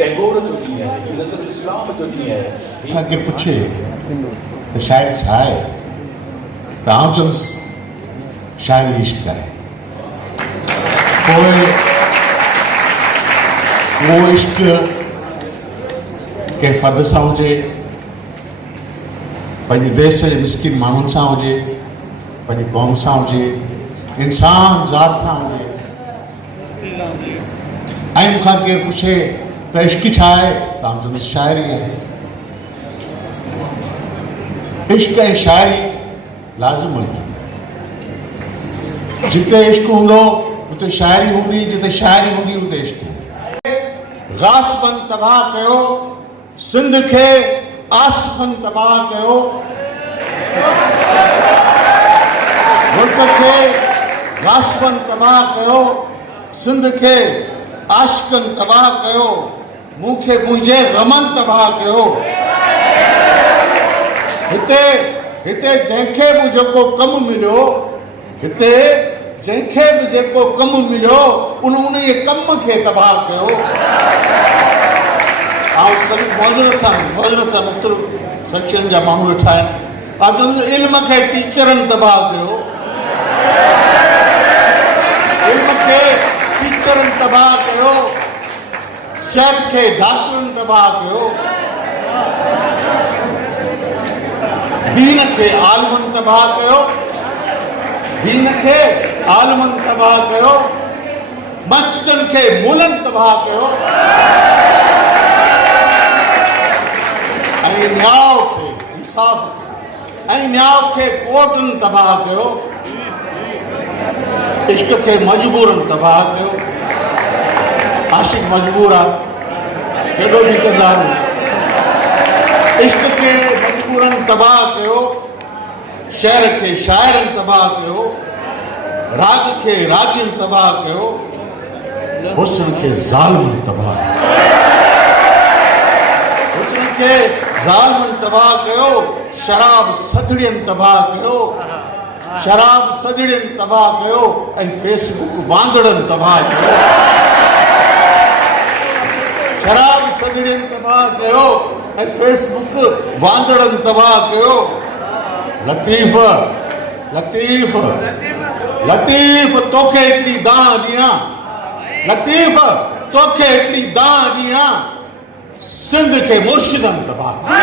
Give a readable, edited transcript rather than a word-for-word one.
टैगोर जो ॾींहुं आहे, हीउ न सिर्फ़ु इस्लाम जो ॾींहुं आहे। अॻे पुछे त शाइरी छा आहे, त आउं चवंदुसि शाइरी इश्क आहे। पोइ उहो इश्क कंहिं फ़र्द सां हुजे, पंहिंजे देश जे मिसकिन माण्हुनि सां हुजे, पंहिंजी क़ौम सां हुजे, इंसान ज़ात सां हुजे। ऐं मूंखां केरु पुछे त इश्क छा आहे, त आउं चवंदुसि शाइरी आहे। इश्क ऐं शाइरी लाज़िम हुजे। जिते इश्क हूंदो उते शाइरी हूंदी, जिते शाइरी हूंदी उते इश्क हूंदो। गासिबन तबाह कयो सिंध खे, आसिफन तबाह कयो मुल्क खे, गासिबन तबाह कयो सिंध खे, आशिकन तबाह कयो, मूंखे मुंहिंजे ग़मन तबाह कयो। हिते जंहिंखे बि जेको कमु मिलियो, हिते जंहिंखे बि जेको कमु मिलियो उन कम खे तबाह कयो। ऐं सभु मौजूद सां मुख़्तलिफ़ सेक्शन जा माण्हू वेठा आहिनि। ऐं चवंदुसि इल्म खे टीचरनि तबाह कयो, इल्म खे टीचरनि तबाह कयो, सिहत खे डॉक्टरनि तबाह कयो, दीन खे आलमनि तबाह कयो, दीन खे आलमनि तबाह कयो, मस्जिदनि खे मुलनि तबाह कयो, ऐं न्याय खे इंसाफ़ ऐं न्याय खे कोर्टनि तबाह कयो, इश्क खे मजबूरनि तबाह कयो। आशिक मजबूर आहे, केॾो बि इंतज़ार हुजे। इश्क खे मजबूरनि तबाह कयो, शेर खे शाइरनि तबाह कयो, राग खे रागियुनि तबाह कयो, हुस्न खे ज़ालिमनि तबाह कयो, हुस्न खे ज़ालिमनि तबाह कयो, शराब सदड़ियनि तबाह कयो, शराब सदड़ियनि तबाह कयो, ऐं फेसबुक वांदड़नि तबाह कयो, शराब सदड़ियनि तबाह कयो, ऐं फेसबुक वांदड़नि तबाह कयो। लतीफ़ लतीफ़ लतीफ़ तोखे हिकिड़ी दाह ॾियां, लतीफ़ तोखे हिकिड़ी दाह ॾियां, सिंध खे मुर्शिदनि तबाह कयो।